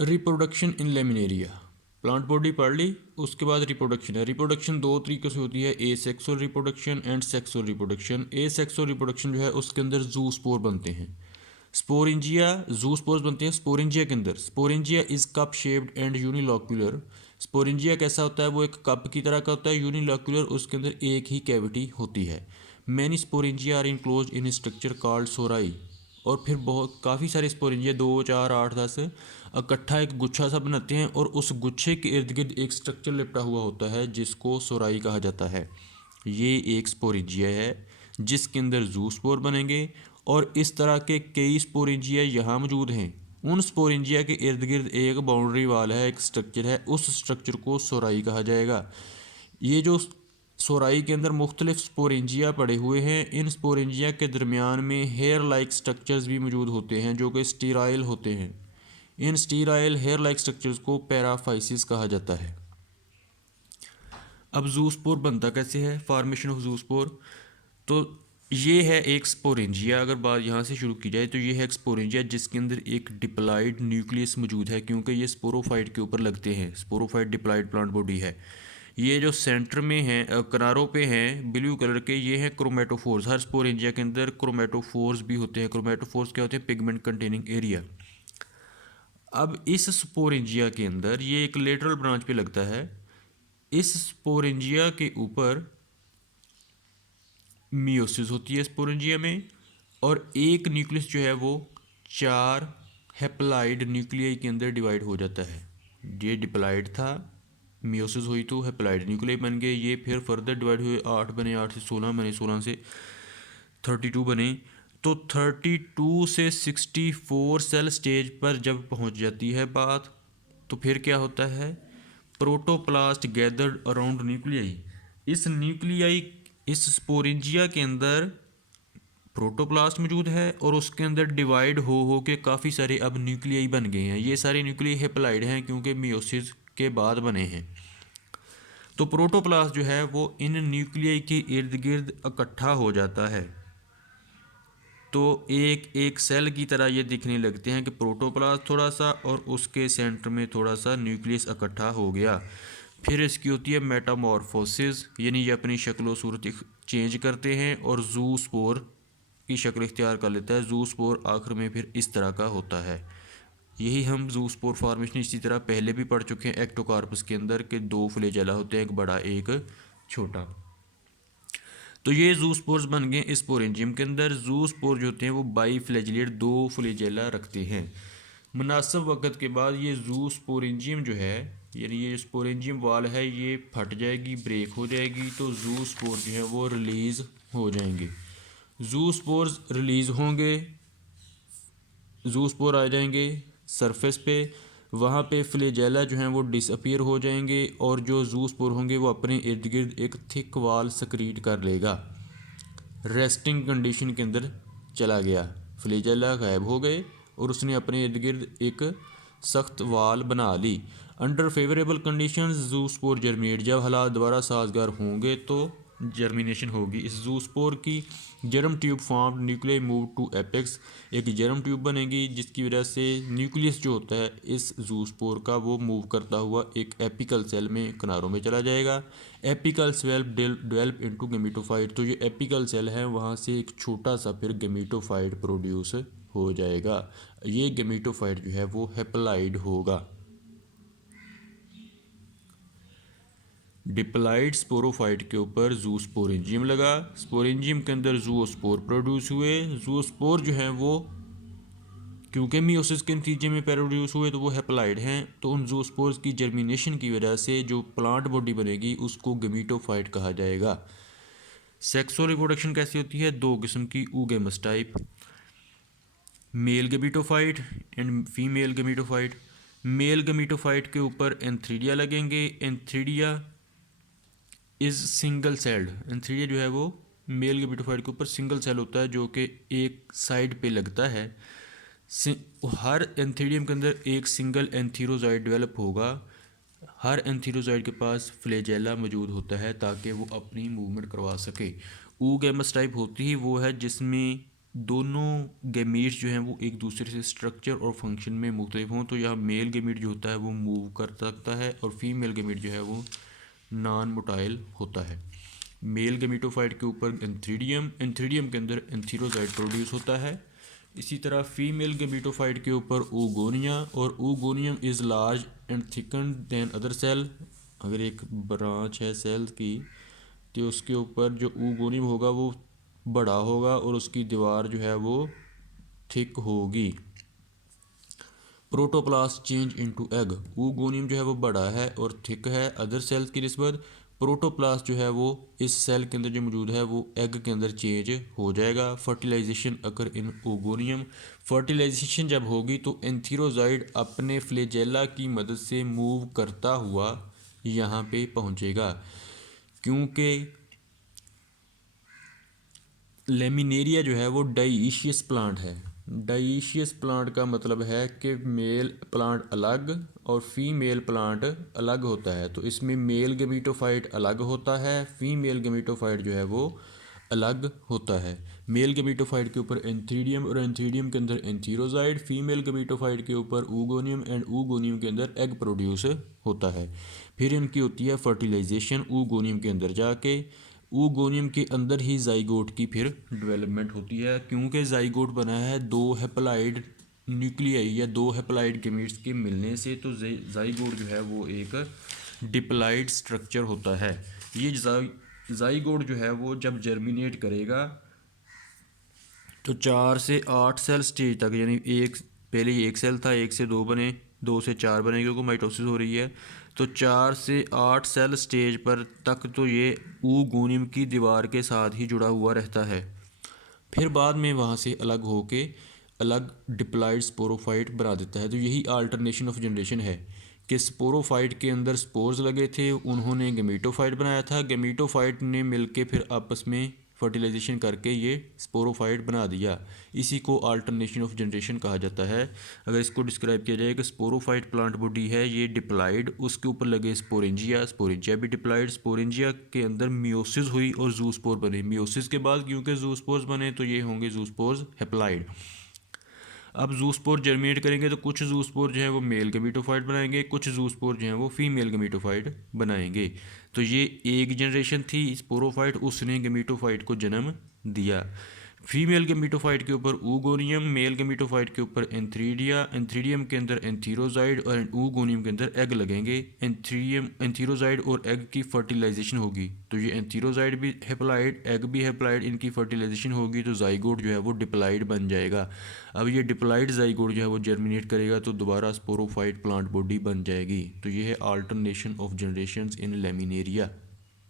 Reproduction in laminaria, plant body पढ़ ली। उसके बाद रिप्रोडक्शन है। रिप्रोडक्शन दो तरीक़ों से होती है, ए sexual reproduction and sexual reproduction. A sexual reproduction जो है उसके अंदर जू स्पोर बनते हैं। स्पोरेंजिया जू स्पोर्स बनते हैं स्पोरेंजिया के अंदर। Sporangia is cup shaped and unilocular. Sporangia कैसा होता है, वो एक कप की तरह का होता है, यूनिलॉक्यूलर, उसके अंदर एक ही कैविटी होती है। Many sporangia are enclose in structure called sori. और फिर बहुत काफ़ी सारे स्पोरेंजिया 2 4 8 10 इकट्ठा एक गुच्छा सा बनाते हैं और उस गुच्छे के इर्द गिर्द एक स्ट्रक्चर लिपटा हुआ होता है जिसको सोराई कहा जाता है। ये एक स्पोरेंजिया है जिसके अंदर जू स्पोर बनेंगे और इस तरह के कई स्पोरेंजिया यहाँ मौजूद हैं। उन स्पोरेंजिया के इर्द गिर्द एक बाउंड्री वाल है, एक स्ट्रक्चर है, उस स्ट्रक्चर को सोराई कहा जाएगा। ये जो सोराई के अंदर मुख्तलिफ स्पोरेंजिया पड़े हुए हैं, इन स्पोरेंजिया के दरमियान में हेयर लाइक स्ट्रक्चर्स भी मौजूद होते हैं जो कि स्टीराइल होते हैं। इन स्टीराइल हेयर लाइक स्ट्रक्चर्स को पैराफाइसिस कहा जाता है। अब जूस्पोर बनता कैसे है, फॉर्मेशन ऑफ जूस्पोर। तो ये है एक स्पोरेंजिया। अगर बात यहाँ से शुरू की जाए तो ये है एक स्पोरेंजिया जिसके अंदर एक डिप्लॉइड न्यूक्लियस मौजूद है, क्योंकि ये स्पोरोफाइट के ऊपर लगते हैं। स्पोरोफाइट डिप्लॉइड प्लांट बॉडी है। ये जो सेंटर में हैं, किनारों पे हैं ब्लू कलर के, ये हैं क्रोमेटोफोर्स। हर स्पोरेंजिया के अंदर क्रोमेटोफोर्स भी होते हैं। क्रोमेटोफोर्स क्या होते हैं, पिगमेंट कंटेनिंग एरिया। अब इस स्पोरेंजिया के अंदर ये एक लेटरल ब्रांच पे लगता है। इस स्पोरेंजिया के ऊपर मियोसिस होती है स्पोरेंजिया में, और एक न्यूक्लियस जो है वो 4 हेप्लाइड न्यूक्लियाई के अंदर डिवाइड हो जाता है। ये डिप्लॉइड था, मियोसिस हुई तो हेप्लाइड न्यूक्लियाई बन गए। ये फिर फर्दर डिवाइड हुए, 8 बने, 8 से 16 बने, 16 से 32 बने। तो 32 से 64 सेल स्टेज पर जब पहुंच जाती है बात, तो फिर क्या होता है, प्रोटोप्लास्ट गैदर्ड अराउंड न्यूक्लियाई। इस स्पोरेंजिया के अंदर प्रोटोप्लास्ट मौजूद है और उसके अंदर डिवाइड हो के काफ़ी सारे अब न्यूक्लियाई बन गए हैं। ये सारे न्यूक्लियाई हेप्लाइड हैं क्योंकि मियोसिस के बाद बने हैं। तो प्रोटोप्लास्ट जो है वो इन न्यूक्लियाई के इर्द गिर्द इकट्ठा हो जाता है। तो एक एक सेल की तरह ये दिखने लगते हैं कि प्रोटोप्लास्ट थोड़ा सा और उसके सेंटर में थोड़ा सा न्यूक्लियस इकट्ठा हो गया। फिर इसकी होती है मेटामॉर्फोसिस, यानी ये अपनी शक्ल सूरत चेंज करते हैं और जू स्पोर की शक्ल इख्तियार कर लेता है। जू स्पोर आखिर में फिर इस तरह का होता है। यही हम जू स्पोर फॉर्मेशन इसी तरह पहले भी पढ़ चुके हैं एक्टोकार्पस के अंदर के 2 फ्लैजेला होते हैं, एक बड़ा एक छोटा। तो ये जू स्पोर्स बन गए स्पोरेंजियम के अंदर। जू स्पोर जो होते हैं वो बाई फ्लैजिलेट 2 फ्लैजेला रखते हैं। मुनासिब वक्त के बाद ये जू स्पोरेंजियम जो है, यानी ये स्पोरेंजियम वाल है, ये फट जाएगी, ब्रेक हो जाएगी, तो जू स्पोर जो है वो रिलीज़ हो जाएंगे। जू स्पोर्स रिलीज़ होंगे, जू स्पोर आ जाएंगे सरफेस पे, वहाँ पे फ्लैजेला जो हैं वो डिसअपीयर हो जाएंगे और जो जू स्पोर होंगे वो अपने इर्द गिर्द एक थिक वाल सक्रीट कर लेगा। रेस्टिंग कंडीशन के अंदर चला गया, फ्लैजेला गायब हो गए और उसने अपने इर्द गिर्द एक सख्त वाल बना ली। अंडर फेवरेबल कंडीशंस जू स्पोर जर्मिनेट, जब हालात दोबारा साजगार होंगे तो जर्मिनेशन होगी। इस जूस्पोर की germ tube form nuclei move to apex, एक जर्म ट्यूब बनेगी जिसकी वजह से न्यूक्लियस जो होता है इस जूस्पोर का वो मूव करता हुआ एक एपिकल सेल में किनारों में चला जाएगा। Apical cell develop into gametophyte, तो ये एपिकल सेल है वहाँ से एक छोटा सा फिर गेमेटोफाइट प्रोड्यूस हो जाएगा। ये गेमेटोफाइट जो है वो हेप्लाइड होगा। डिप्लॉइड स्पोरोफाइट के ऊपर जू स्पोरेंजियम लगा, स्पोरेंजियम के अंदर जूस्पोर प्रोड्यूस हुए। जूस्पोर जो हैं वो क्योंकि मियोसिस के नतीजे में प्रोड्यूस हुए तो वो हेप्लाइड हैं, तो उन जूस्पोर्स की जर्मिनेशन की वजह से जो प्लांट बॉडी बनेगी उसको गेमेटोफाइट कहा जाएगा। सेक्सुअल रिप्रोडक्शन कैसी होती है, 2 किस्म की, oogamous type, mail gametophyte and female gametophyte. Mail gametophyte के ऊपर एंथ्रीडिया लगेंगे। Antheridia is single celled. Antheridia जो है वो मेल गेमेटोफाइट के ऊपर सिंगल सेल होता है जो कि एक साइड पे लगता है। हर एंथीडियम के अंदर एक सिंगल एंथीरोजाइड डेवलप होगा। हर एंथीरोजाइड के पास फ्लैजेला मौजूद होता है ताकि वो अपनी मूवमेंट करवा सके। oogamous टाइप होती ही वो है जिसमें दोनों गैमीट्स जो हैं वो एक दूसरे से स्ट्रक्चर और फंक्शन में मुख्तलिफ हों, तो यहाँ मेल गैमीट जो होता है वो मूव कर सकता है और फीमेल गैमीट जो है वो नॉन मोटाइल होता है। मेल गैमीटोफाइट के ऊपर एंथ्रीडियम, एंथ्रीडियम के अंदर एंथीरोजाइड प्रोड्यूस होता है। इसी तरह फीमेल गैमीटोफाइट के ऊपर oogonia, और oogonia is large and thicken than other cell. अगर एक ब्रांच है सेल की तो उसके ऊपर जो oogonia होगा वो बड़ा होगा और उसकी दीवार जो है वो थिक होगी। Protoplast change into egg, oogonia जो है वो बड़ा है और थिक है अदर सेल्स की निस्बत। प्रोटोप्लास्ट जो है वो इस सेल के अंदर जो मौजूद है वो एग के अंदर चेंज हो जाएगा। फर्टिलाइजेशन अकर इन oogonia, फर्टिलाइजेशन जब होगी तो एंथीरोजाइड अपने फ्लेजेला की मदद से मूव करता हुआ यहाँ पे पहुँचेगा, क्योंकि लेमिनेरिया जो है वो डाइशियस प्लांट है। डाइशियस प्लांट का मतलब है कि मेल प्लांट अलग और फीमेल प्लांट अलग होता है, तो इसमें मेल गैमीटोफाइट अलग होता है, फीमेल गैमीटोफाइट जो है वो अलग होता है। मेल गैमीटोफाइट के ऊपर एंथ्रीडियम और एंथ्रीडियम के अंदर एंथीरोजाइड, फीमेल गैमीटोफाइट के ऊपर oogonia एंड oogonia के अंदर एग प्रोड्यूस होता है। फिर इनकी होती है फर्टिलाइजेशन oogonia के अंदर जाके। oogonia के अंदर ही जाइगोट की फिर डेवलपमेंट होती है, क्योंकि जाइगोट बना है दो हेप्लाइड न्यूक्लियाई या दो हेप्लाइड गैमीट्स के मिलने से, तो जाइगोट जो है वो एक डिप्लाइड स्ट्रक्चर होता है। ये जाइगोट जो है वो जब जर्मिनेट करेगा तो 4 से 8 सेल स्टेज तक, यानी एक पहले ही एक सेल था, एक से दो बने, दो से चार बने क्योंकि माइटोसिस हो रही है, तो 4 से 8 सेल स्टेज पर तक तो ये oogonia की दीवार के साथ ही जुड़ा हुआ रहता है। फिर बाद में वहाँ से अलग होके अलग डिप्लॉयड स्पोरोफाइट बना देता है। तो यही अल्टरनेशन ऑफ जनरेशन है कि स्पोरोफाइट के अंदर स्पोर्स लगे थे, उन्होंने गैमीटोफाइट बनाया था, गैमीटोफाइट ने मिलके फिर आपस में फर्टिलाइजेशन करके ये स्पोरोफाइट बना दिया। इसी को अल्टरनेशन ऑफ जनरेशन कहा जाता है। अगर इसको डिस्क्राइब किया जाए कि स्पोरोफाइट प्लांट बॉडी है ये डिप्लॉयड, उसके ऊपर लगे स्पोरेंजिया, स्पोरेंजिया भी डिप्लॉयड, स्पोरेंजिया के अंदर मियोसिस हुई और जूस्पोर बने। मियोसिस के बाद क्योंकि जूस्पोर्स बने तो ये होंगे जूस्पोर्स हेप्लाइड। अब जूस्पोर जर्मिनेट करेंगे तो कुछ जूस्पोर जो है वो मेल गैमीटोफाइट बनाएंगे, कुछ जूस्पोर जो हैं वो फीमेल गैमीटोफाइट बनाएंगे। तो ये एक जनरेशन थी स्पोरोफाइट, उसने गैमीटोफाइट को जन्म दिया। फीमेल गैमीटोफाइट के ऊपर oogonia, मेल गैमीटोफाइट के ऊपर एंथ्रीडिया, एंथ्रीडियम के अंदर एंथीरोजाइड और oogonia के अंदर एग लगेंगे। एंथीरोजाइड और एग की फर्टिलाइजेशन होगी, तो ये एंथीरोजाइड भी हेप्लाइड, एग भी हेप्लाइड, इनकी फर्टिलाइजेशन होगी तो जाइगोट जो है वो डिप्लाइड बन जाएगा। अब ये डिप्लाइड जाइगोट जो है वो जर्मिनेट करेगा तो दोबारा स्पोरोफाइट प्लांट बॉडी बन जाएगी। तो ये है alternation of generations in laminaria.